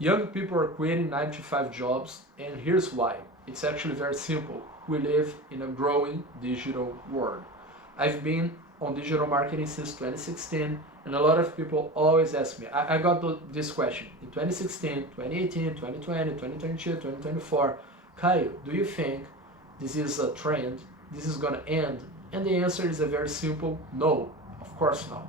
Young people are quitting 9 to 5 jobs, and here's why. It's actually very simple. We live in a growing digital world. I've been on digital marketing since 2016, and a lot of people always ask me. I got this question in 2016, 2018, 2020, 2022, 2024. Kyle, do you think this is a trend? This is going to end? And the answer is a very simple no, of course not.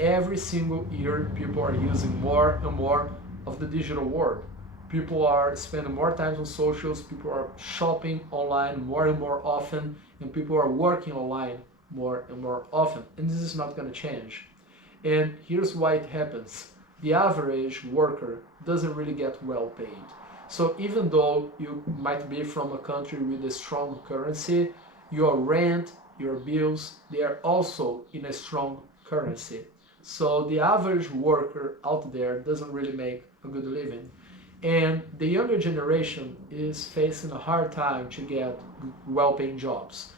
Every single year, people are using more and more of the digital world. People are spending more time on socials, people are shopping online more and more often, and people are working online more and more often. And this is not going to change. And here's why it happens. The average worker doesn't really get well paid. So even though you might be from a country with a strong currency, your rent, your bills, they are also in a strong currency. So the average worker out there doesn't really make a good living. And the younger generation is facing a hard time to get well-paying jobs.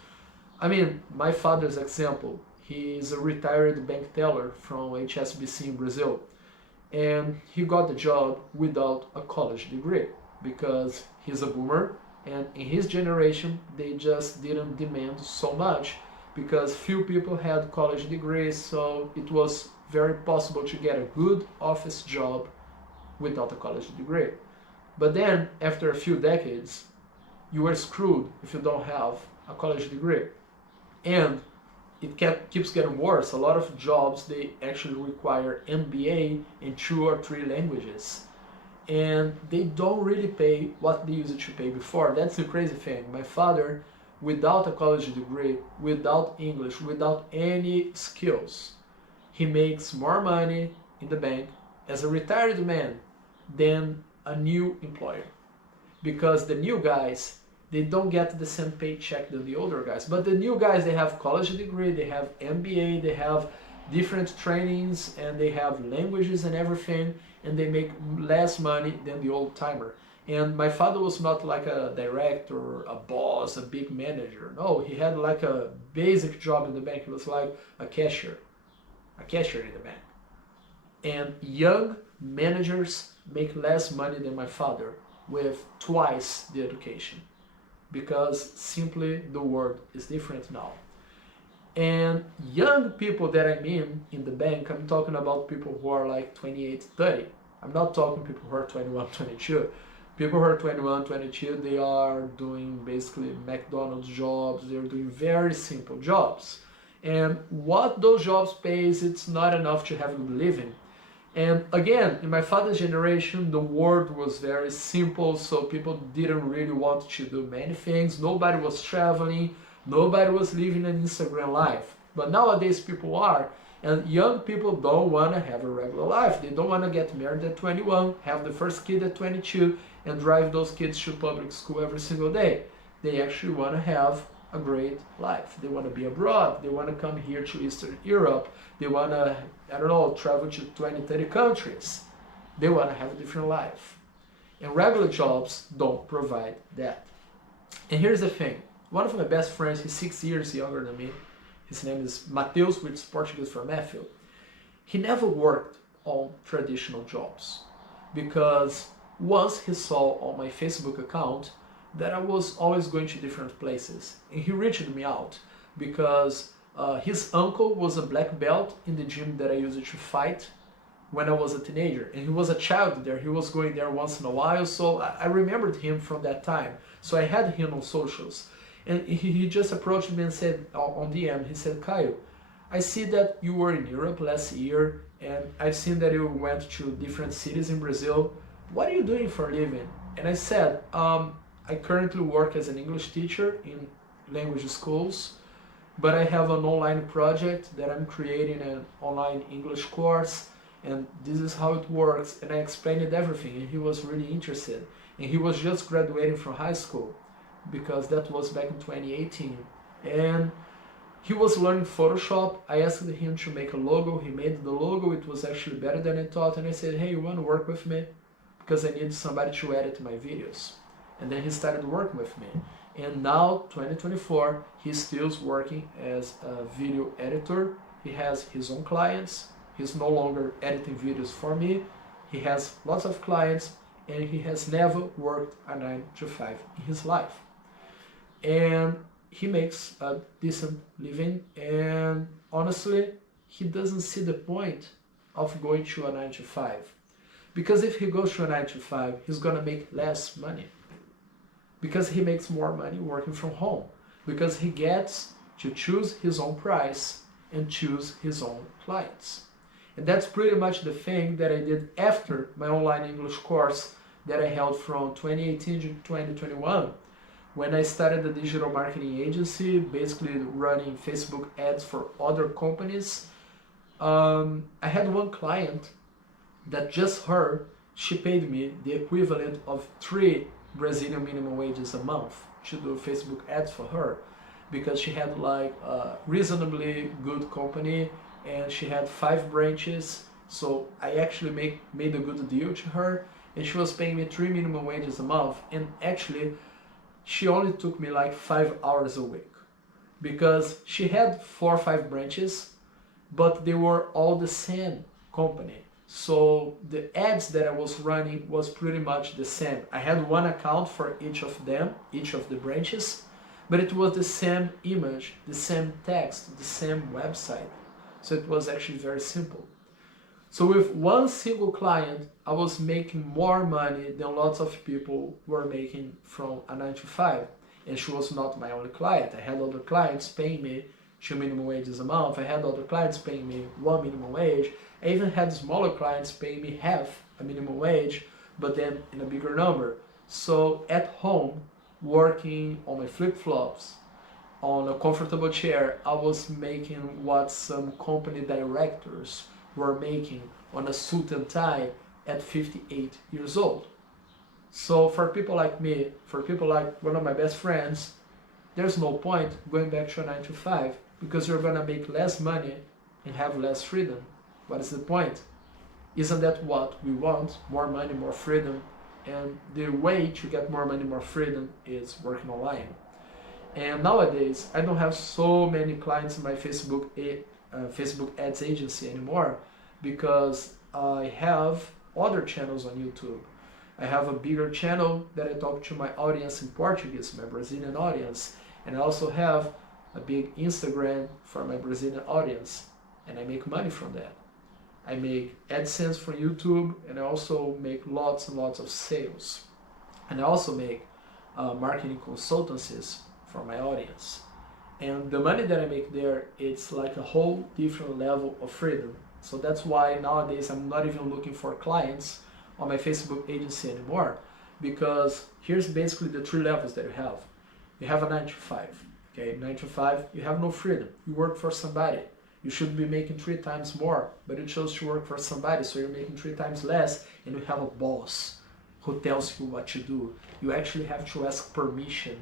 I mean, my father's example, he is a retired bank teller from HSBC in Brazil. And he got the job without a college degree because he's a boomer, and in his generation they just didn't demand so much because few people had college degrees, so it was very possible to get a good office job without a college degree. But then, after a few decades, you are screwed if you don't have a college degree. And it keeps getting worse. A lot of jobs, they actually require MBA in 2 or 3 languages. And they don't really pay what they used to pay before. That's the crazy thing. My father, without a college degree, without English, without any skills, he makes more money in the bank as a retired man than a new employer. Because the new guys, they don't get the same paycheck than the older guys. But the new guys, they have college degree, they have MBA, they have different trainings, and they have languages and everything, and they make less money than the old timer. And my father was not like a director, a boss, a big manager. No, he had like a basic job in the bank. He was like a cashier in the bank. And young managers make less money than my father with twice the education because simply the world is different now. And young people that I mean in the bank, I'm talking about people who are like 28, 30. I'm not talking people who are 21, 22. People who are 21, 22, they are doing basically McDonald's jobs. They're doing very simple jobs. And what those jobs pays, it's not enough to have a good living. And again, in my father's generation, the world was very simple, so people didn't really want to do many things. Nobody was traveling, nobody was living an Instagram life. But nowadays people are, and young people don't want to have a regular life. They don't want to get married at 21, have the first kid at 22, and drive those kids to public school every single day. They actually want to have a great life. They want to be abroad. They want to come here to Eastern Europe. They want to, I don't know, travel to 20, 30 countries. They want to have a different life. And regular jobs don't provide that. And here's the thing. One of my best friends, he's 6 years younger than me. His name is Mateus, which is Portuguese for Matthew. He never worked on traditional jobs because once he saw on my Facebook account that I was always going to different places. And he reached me out because his uncle was a black belt in the gym that I used to fight when I was a teenager. And he was a child there. He was going there once in a while. So I remembered him from that time. So I had him on socials. And he just approached me and said on DM, he said, Kyle, I see that you were in Europe last year and I've seen that you went to different cities in Brazil. What are you doing for a living? And I said, I currently work as an English teacher in language schools, but I have an online project that I'm creating an online English course, and this is how it works. And I explained everything, and he was really interested. And he was just graduating from high school, because that was back in 2018. And he was learning Photoshop. I asked him to make a logo. He made the logo. It was actually better than I thought. And I said, hey, you want to work with me? Because I need somebody to edit my videos. And then he started working with me. And now, 2024, he's still working as a video editor. He has his own clients. He's no longer editing videos for me. He has lots of clients and he has never worked a 9 to 5 in his life. And he makes a decent living, and honestly, he doesn't see the point of going to a 9 to 5. Because if he goes to a 9 to 5, he's gonna make less money. Because he makes more money working from home. Because he gets to choose his own price and choose his own clients. And that's pretty much the thing that I did after my online English course that I held from 2018 to 2021, when I started a digital marketing agency, basically running Facebook ads for other companies. I had one client that just her, she paid me the equivalent of 3 Brazilian minimum wages a month to do Facebook ads for her, because she had like a reasonably good company and she had 5 branches. So I actually made a good deal to her, and she was paying me 3 minimum wages a month. And actually, she only took me like 5 hours a week, because she had 4 or 5 branches, but they were all the same company. So the ads that I was running was pretty much the same. I had one account for each of them, each of the branches, but it was the same image, the same text, the same website. So it was actually very simple. So with one single client, I was making more money than lots of people were making from a 9 to 5. And she was not my only client. I had other clients paying me 2 minimum wages a month. I had other clients paying me 1 minimum wage. I even had smaller clients paying me half a minimum wage, but then in a bigger number. So at home, working on my flip-flops, on a comfortable chair, I was making what some company directors were making on a suit and tie at 58 years old. So for people like me, for people like one of my best friends, there's no point going back to a 9 to 5, because you're gonna make less money and have less freedom. What is the point? Isn't that what we want? More money, more freedom. And the way to get more money, more freedom is working online. And nowadays, I don't have so many clients in my Facebook ads agency anymore, because I have other channels on YouTube. I have a bigger channel that I talk to my audience in Portuguese, my Brazilian audience. And I also have a big Instagram for my Brazilian audience. And I make money from that. I make AdSense from YouTube, and I also make lots and lots of sales. And I also make marketing consultancies for my audience. And the money that I make there, it's like a whole different level of freedom. So that's why nowadays I'm not even looking for clients on my Facebook agency anymore, because here's basically the 3 levels that you have. You have a 9 to 5. Okay, 9 to 5, you have no freedom. You work for somebody. You should be making 3 times more, but you chose to work for somebody, so you're making 3 times less, and you have a boss who tells you what to do. You actually have to ask permission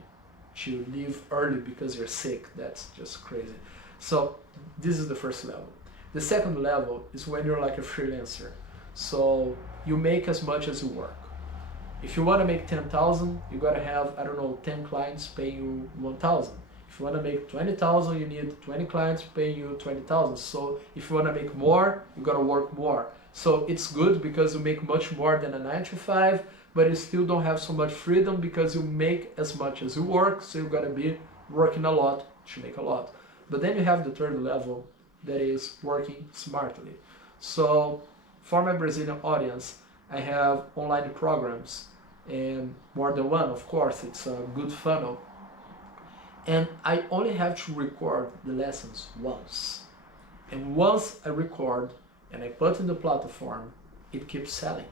to leave early because you're sick. That's just crazy. So this is the first level. The second level is when you're like a freelancer. So you make as much as you work. If you want to make 10,000, you got to have, I don't know, 10 clients paying you 1,000. If you want to make 20,000, you need 20 clients paying you 20,000. So if you want to make more, you got to work more. So it's good because you make much more than a 9 to 5, but you still don't have so much freedom because you make as much as you work. So you got to be working a lot to make a lot. But then you have the third level, that is working smartly. So for my Brazilian audience, I have online programs, and more than one, of course. It's a good funnel. And I only have to record the lessons once. And once I record and I put in the platform, it keeps selling.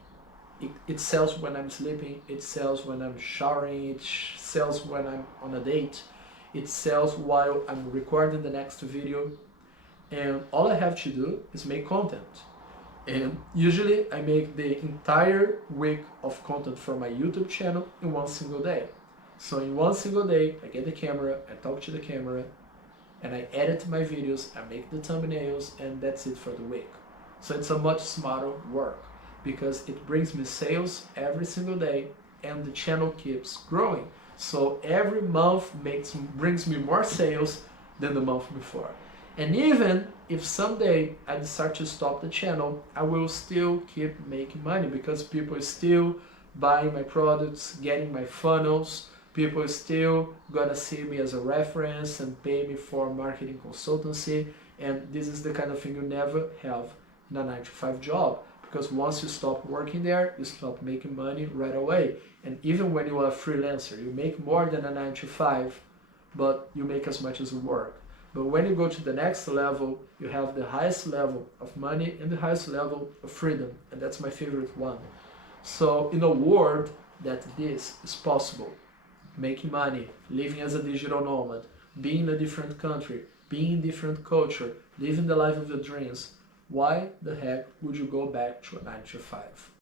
It sells when I'm sleeping, it sells when I'm showering, it sells when I'm on a date, it sells while I'm recording the next video. And all I have to do is make content. And usually I make the entire week of content for my YouTube channel in one single day. So in one single day, I get the camera, I talk to the camera, and I edit my videos, I make the thumbnails, and that's it for the week. So it's a much smarter work because it brings me sales every single day, and the channel keeps growing. So every month brings me more sales than the month before. And even if someday I decide to stop the channel, I will still keep making money because people are still buying my products, getting my funnels. People are still gonna see me as a reference and pay me for marketing consultancy. And this is the kind of thing you never have in a 9-to-5 job, because once you stop working there, you stop making money right away. And even when you are a freelancer, you make more than a 9-to-5, but you make as much as you work. But when you go to the next level, you have the highest level of money and the highest level of freedom, and that's my favorite one. So in a world that this is possible, making money, living as a digital nomad, being in a different country, being in different culture, living the life of your dreams, why the heck would you go back to a 9-to-5?